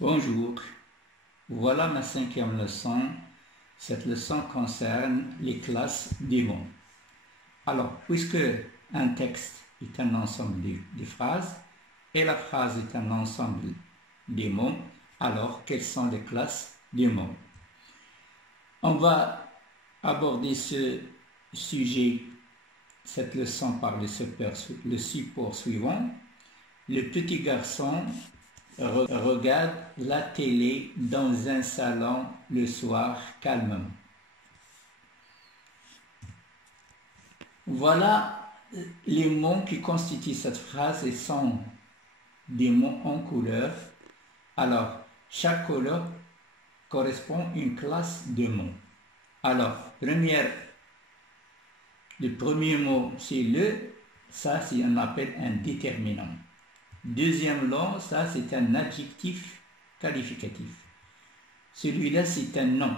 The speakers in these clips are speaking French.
Bonjour, voilà ma 5e leçon. Cette leçon concerne les classes des mots. Alors, puisque un texte est un ensemble de phrases et la phrase est un ensemble des mots, alors quelles sont les classes des mots? On va aborder ce sujet, cette leçon par le support suivant. Le petit garçon regarde la télé dans un salon le soir calmement. Voilà les mots qui constituent cette phrase et sont des mots en couleur. Alors, chaque couleur correspond à une classe de mots. Alors, le premier mot, c'est ça c'est on appelle un déterminant. Deuxième mot, ça c'est un adjectif qualificatif. Celui-là c'est un nom.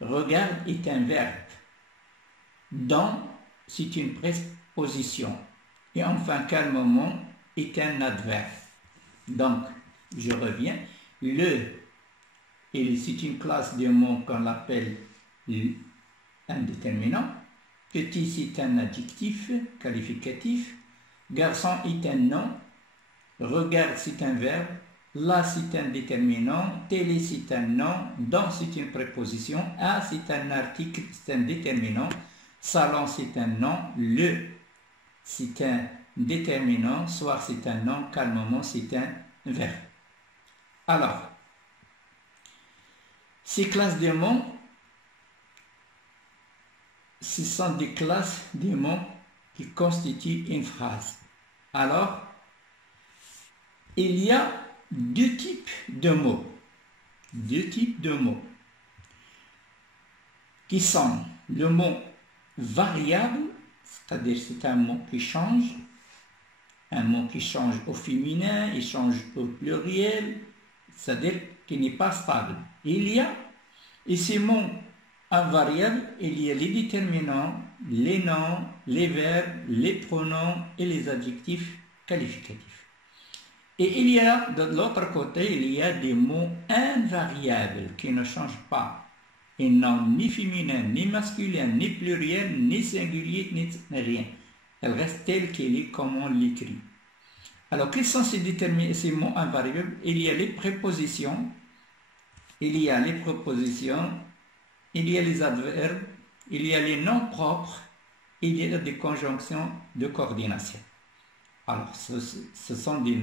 Regarde est un verbe. Dans, c'est une préposition. Et enfin, calmement est un adverbe. Donc, je reviens. C'est une classe de mots qu'on appelle un déterminant. Petit, c'est un adjectif qualificatif. Garçon est un nom. Regarde, c'est un verbe. Là, c'est un déterminant. Télé, c'est un nom. Dans, c'est une préposition. À, c'est un article, c'est un déterminant. Salon, c'est un nom. C'est un déterminant. Soir, c'est un nom. Calmement, c'est un verbe. Alors, ces classes de mots, ce sont des classes de mots qui constituent une phrase. Alors, il y a deux types de mots. Deux types de mots qui sont le mot variable, c'est-à-dire c'est un mot qui change au féminin, il change au pluriel, c'est-à-dire qui n'est pas stable. Et ces mots invariables, il y a les déterminants, les noms, les verbes, les pronoms et les adjectifs qualificatifs. Et il y a, de l'autre côté, il y a des mots invariables qui ne changent pas. Ils n'ont ni féminin, ni masculin, ni pluriel, ni singulier, ni rien. Elle reste telle qu'elle est comme on l'écrit. Alors, quels sont ces mots invariables? Il y a les prépositions, il y a les propositions, il y a les adverbes, il y a les noms propres, il y a des conjonctions de coordination. Alors, ce sont des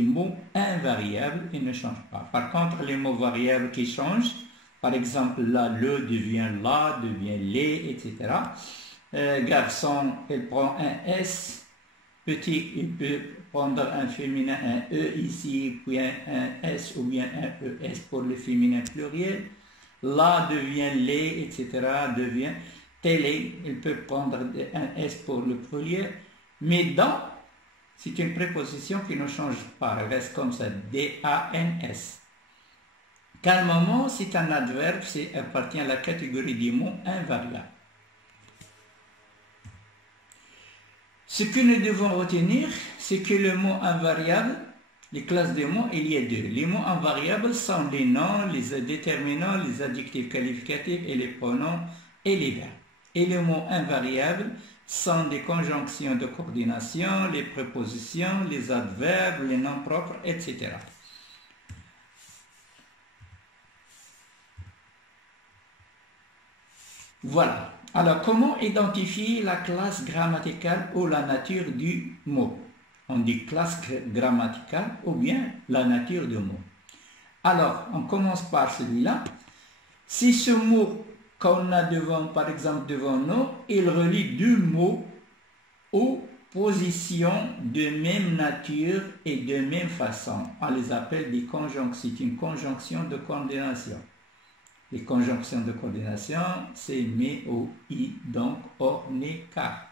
mots invariables, ils ne changent pas. Par contre, les mots variables qui changent, par exemple, là, le devient la, devient les, etc. Garçon, il prend un S. Petit, il peut prendre un féminin, un E ici, puis un S ou bien un ES pour le féminin pluriel. Là devient les, etc. devient télé, il peut prendre un S pour le pluriel. Mais dans, c'est une préposition qui ne change pas, elle reste comme ça, D-A-N-S. Calmement, c'est un adverbe, appartient à la catégorie des mots invariables. Ce que nous devons retenir, c'est que le mot invariable, les classes de mots, il y a deux. Les mots invariables sont les noms, les déterminants, les adjectifs qualificatifs et les pronoms et les verbes. Et les mots invariables sont des conjonctions de coordination, les prépositions, les adverbes, les noms propres, etc. Voilà. Alors, comment identifier la classe grammaticale ou la nature du mot? On dit classe grammaticale ou bien la nature du mot. Alors, on commence par celui-là. Si ce mot qu'on a par exemple devant nous, il relie deux mots aux positions de même nature et de même façon. On les appelle des conjonctions. C'est une conjonction de coordination. Les conjonctions de coordination, c'est mais, ou, i, donc, or, né, car.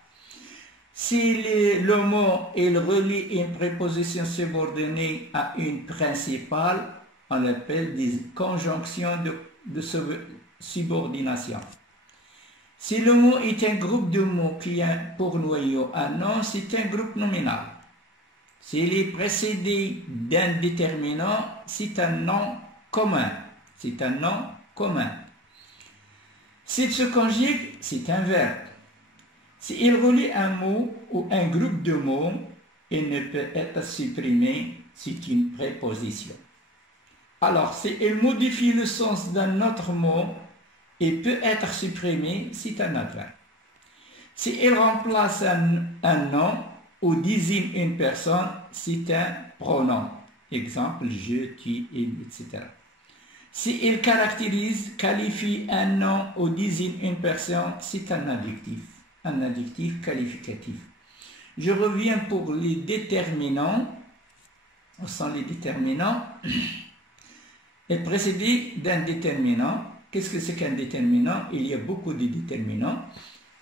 Si le mot il relie une préposition subordonnée à une principale, on l'appelle des conjonctions de subordination. Si le mot est un groupe de mots qui a pour noyau un nom, c'est un groupe nominal. S'il est précédé d'un déterminant, c'est un nom commun. C'est un nom commun. S'il se conjugue, c'est un verbe. S'il relie un mot ou un groupe de mots, il ne peut être supprimé, c'est une préposition. Alors, s'il modifie le sens d'un autre mot, il peut être supprimé, c'est un adverbe. S'il remplace un nom ou désigne une personne, c'est un pronom. Exemple, je, tu, il, etc. S'il caractérise, qualifie un nom ou désigne une personne, c'est un adjectif qualificatif. Je reviens pour les déterminants. Ce sont les déterminants. Et précédé d'un déterminant. Qu'est-ce que c'est qu'un déterminant? Il y a beaucoup de déterminants.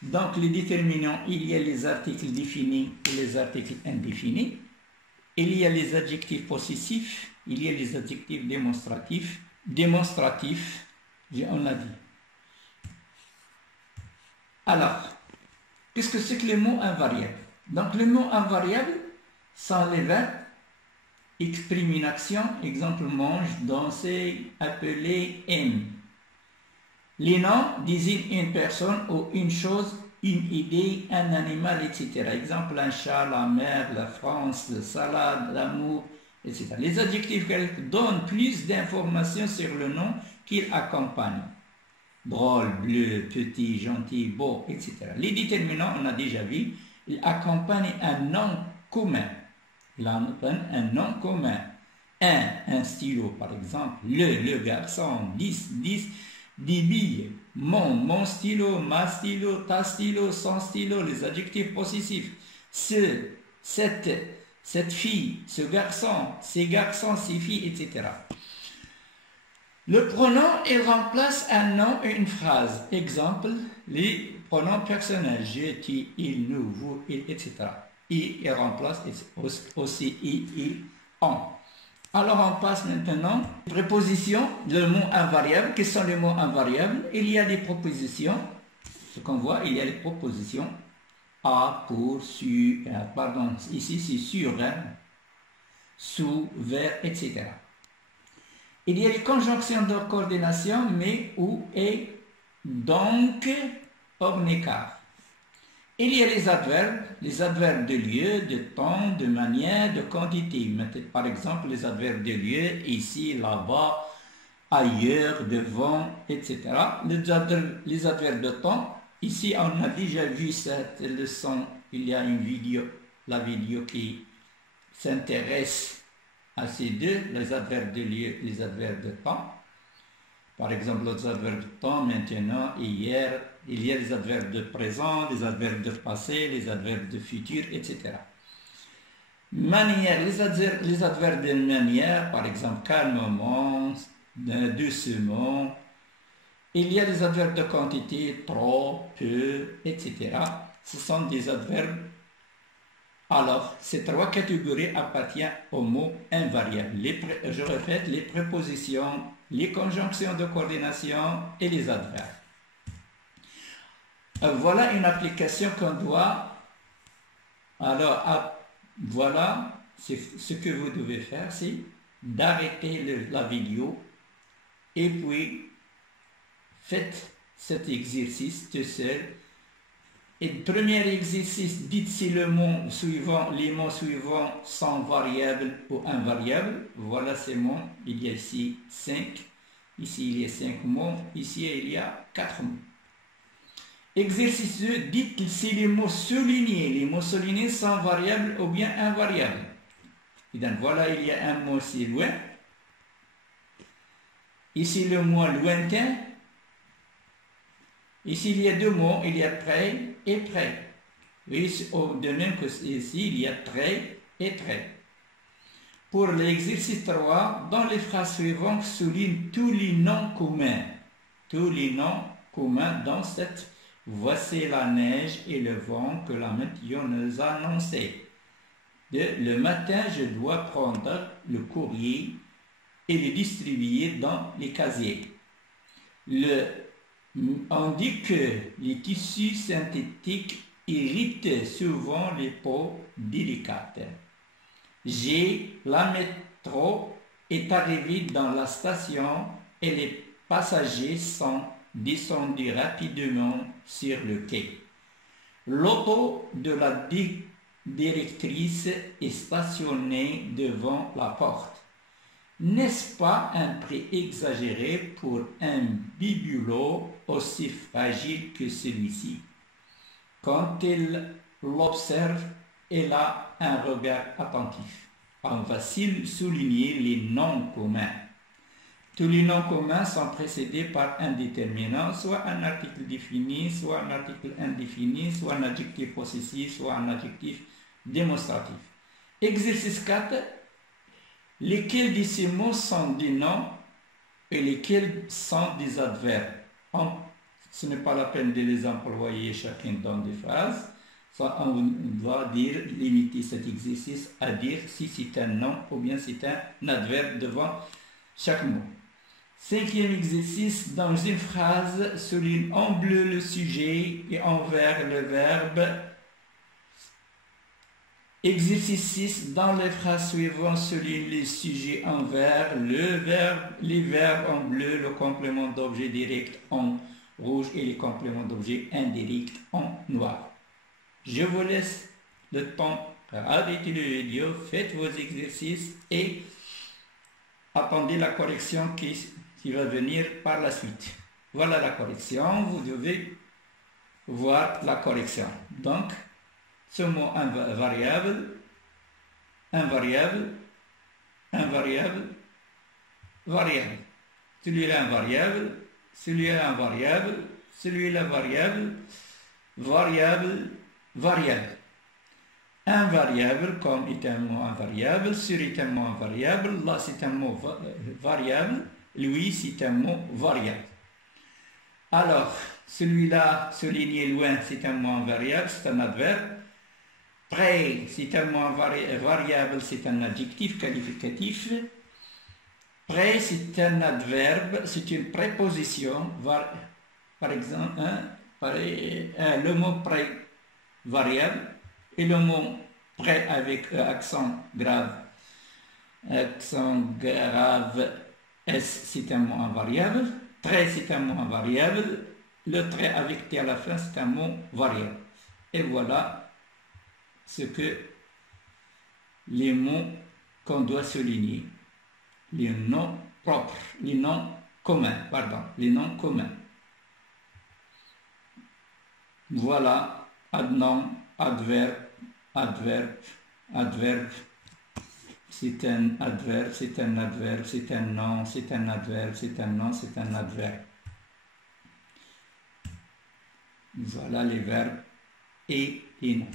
Donc, les déterminants, il y a les articles définis et les articles indéfinis. Il y a les adjectifs possessifs, il y a les adjectifs démonstratifs. Démonstratifs, on l'a dit. Alors, qu'est-ce que c'est que les mots invariables? Donc, les mots invariables sont les verbes, expriment une action, exemple mange, danser, appeler, aime. Les noms désignent une personne ou une chose, une idée, un animal, etc. Exemple, un chat, la mer, la France, la salade, l'amour, etc. Les adjectifs donnent plus d'informations sur le nom qu'ils accompagnent. Drôle, bleu, petit, gentil, beau, etc. Les déterminants, on a déjà vu, ils accompagnent un nom commun. Ils accompagnent un nom commun. Un stylo, par exemple. Le garçon, 10, 10 billes. Mon stylo, ma stylo, ta stylo, son stylo, les adjectifs possessifs. Cette fille, ce garçon, ces garçons, ces filles, etc. Le pronom, il remplace un nom et une phrase. Exemple, les pronoms personnels. Je, tu, il, nous, vous, il, etc. Il remplace aussi il, on. Alors on passe maintenant aux prépositions, le mot invariable. Quels sont les mots invariables? Il y a des propositions. Ce qu'on voit, il y a les propositions. À, pour, sur, pardon, ici c'est sur, sous, vers, etc. Il y a les conjonctions de coordination, mais, ou, et, donc, omnicar. Il y a les adverbes de lieu, de temps, de manière, de quantité. Par exemple, les adverbes de lieu, ici, là-bas, ailleurs, devant, etc. Les adverbes de temps, ici, on a déjà vu cette leçon, il y a une vidéo, la vidéo qui s'intéresse à ces deux, les adverbes de lieu, les adverbes de temps. Par exemple, les adverbes de temps, maintenant, hier, il y a les adverbes de présent, les adverbes de passé, les adverbes de futur, etc. Manière, les adverbes de manière, par exemple, calmement, doucement. Il y a les adverbes de quantité, trop, peu, etc. Ce sont des adverbes. Alors, ces trois catégories appartiennent aux mots invariables. Je répète, les prépositions, les conjonctions de coordination et les adverbes. Voilà une application qu'on doit. Alors, voilà, ce que vous devez faire, c'est d'arrêter la vidéo et puis faites cet exercice tout seul. Et le premier exercice, dites si les mots suivants sont variables ou invariables. Voilà ces mots. Il y a ici 5. Ici, il y a 5 mots. Ici, il y a 4 mots. Exercice 2, dites si les mots soulignés sont variables ou bien invariables. Et donc, voilà, il y a un mot, c'est loin. Ici, le mot lointain. Ici, il y a deux mots, il y a près et près. Et de même que ici, il y a très et très. Pour l'exercice 3, dans les phrases suivantes, souligne tous les noms communs. Tous les noms communs dans cette « Voici la neige et le vent que la météo nous a annoncé ». Le matin, je dois prendre le courrier et le distribuer dans les casiers. On dit que les tissus synthétiques irritent souvent les peaux délicates. La métro est arrivée dans la station et les passagers sont descendus rapidement sur le quai. L'auto de la directrice est stationnée devant la porte. N'est-ce pas un prix exagéré pour un bibelot aussi fragile que celui-ci? Quand elle l'observe, elle a un regard attentif. On va souligner les noms communs. Tous les noms communs sont précédés par un déterminant, soit un article défini, soit un article indéfini, soit un adjectif possessif, soit un adjectif démonstratif. Exercice 4. Lesquels de ces mots sont des noms et lesquels sont des adverbes? Ce n'est pas la peine de les employer chacun dans des phrases. On doit limiter cet exercice à dire si c'est un nom ou bien c'est un adverbe devant chaque mot. 5e exercice, dans une phrase, souligne en bleu le sujet et en vert le verbe. Exercice 6, dans les phrases suivantes, souligne les sujets en vert, les verbes en bleu, le complément d'objet direct en rouge et les compléments d'objet indirect en noir. Je vous laisse le temps pour arrêter le vidéo, faites vos exercices et attendez la correction qui va venir par la suite. Voilà la correction, vous devez voir la correction. Donc, ce mot invariable, variable. Celui-là invariable, celui-là invariable, celui-là variable, variable. Invariable comme est un mot invariable, sur est un mot invariable, là c'est un mot variable, lui c'est un mot variable. Alors, celui-là, souligné loin, c'est un mot invariable, c'est un adverbe. Près, c'est un mot variable, c'est un adjectif qualificatif. Près, c'est un adverbe, c'est une préposition. Par exemple, le mot près variable et le mot près avec accent grave. Accent grave, S, c'est un mot invariable. Trait, c'est un mot invariable. Le trait avec T à la fin, c'est un mot variable. Et voilà ce que les mots qu'on doit souligner. Les noms propres, les noms communs, les noms communs. Voilà, adnom, adverbe, c'est un adverbe, c'est un adverbe, c'est un nom, c'est un adverbe, c'est un nom, c'est un adverbe. Voilà les verbes et les noms.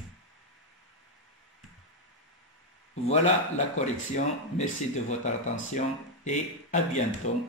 Voilà la correction. Merci de votre attention et à bientôt.